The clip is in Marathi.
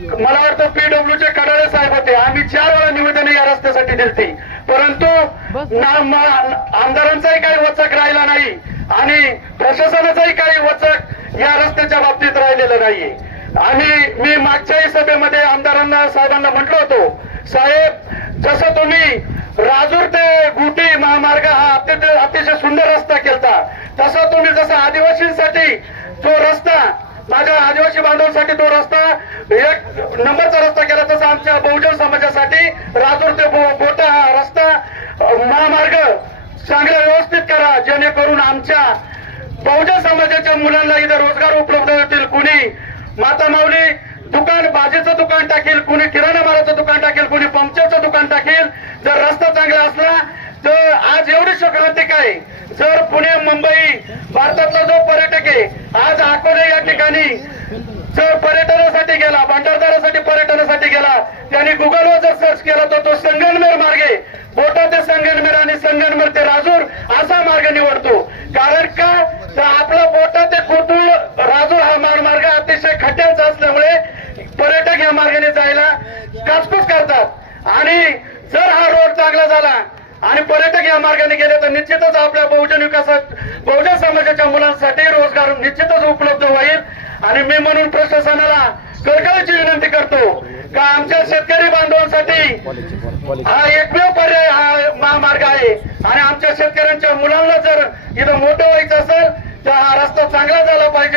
मला वाटतं पीडब्ल्यूचे कडाळे साहेब होते. आम्ही 4 वेळा निवेदन या रस्त्यासाठी दिलती, परंतु आमदारांचाही काही वचक राहिला नाही आणि प्रशासनाचाही काही वचक या रस्त्याच्या बाबतीत राहिलेलं नाहीये. मी मागच्याही सभेमध्ये आमदारांना साहेबांना म्हटलं होतो, साहेब जसं तुम्ही राजूर ते गुटी महामार्ग हा अतिशय सुंदर रस्ता केलता, तसा तुम्ही जसा आदिवासींसाठी तो रस्ता, माझ्या आदिवासी बांधवांसाठी तो रस्ता 1 नंबरचा रस्ता केला, तसा आमच्या बहुजन समाजासाठी राजूर ते बोटा हा रस्ता महामार्ग चांगला व्यवस्थित करा, जेणेकरून आमच्या बहुजन समाजाच्या मुलांना इथं रोजगार उपलब्ध होतील. कुणी माता माऊली दुकान, भाजीचं दुकान टाकेल, कुणी किराणा मालाचं दुकान टाकेल, कुणी पंक्चरचं दुकान टाकेल. जर रस्ता चांगला असला तर आज एवढी क्रांती काय, जर पुणे मुंबई भारतातला जो पर्यटक आहे, आज अकोले या ठिकाणी जर पर्यटनासाठी गेला, भंडारदऱ्यासाठी पर्यटनासाठी गेला, त्यांनी गुगलवर जर सर्च केला तर तो संगमनेर मार्गे, बोटा ते संगमनेर आणि संगमनेर ते राजूर असा मार्ग निवडतो. कारण का तर आपला बोटा ते कोथरूड राजूर हा मार्ग अतिशय खड्ड्यांचा असल्यामुळे पर्यटक या मार्गाने जायला काचकूच करतात. आणि जर हा रोड चांगला झाला आणि पर्यटक या मार्गाने गेले तर निश्चितच आपल्या बहुजन समाजाच्या मुलांसाठी रोजगार निश्चितच उपलब्ध होईल. आणि मी म्हणून प्रशासनाला कळकळीची विनंती करतो का आमच्या शेतकरी बांधवांसाठी हा एकमेव पर्याय हा महामार्ग आहे आणि आमच्या शेतकऱ्यांच्या मुलांना जर इथं मोठं व्हायचं असेल तर हा रस्ता चांगला झाला पाहिजे.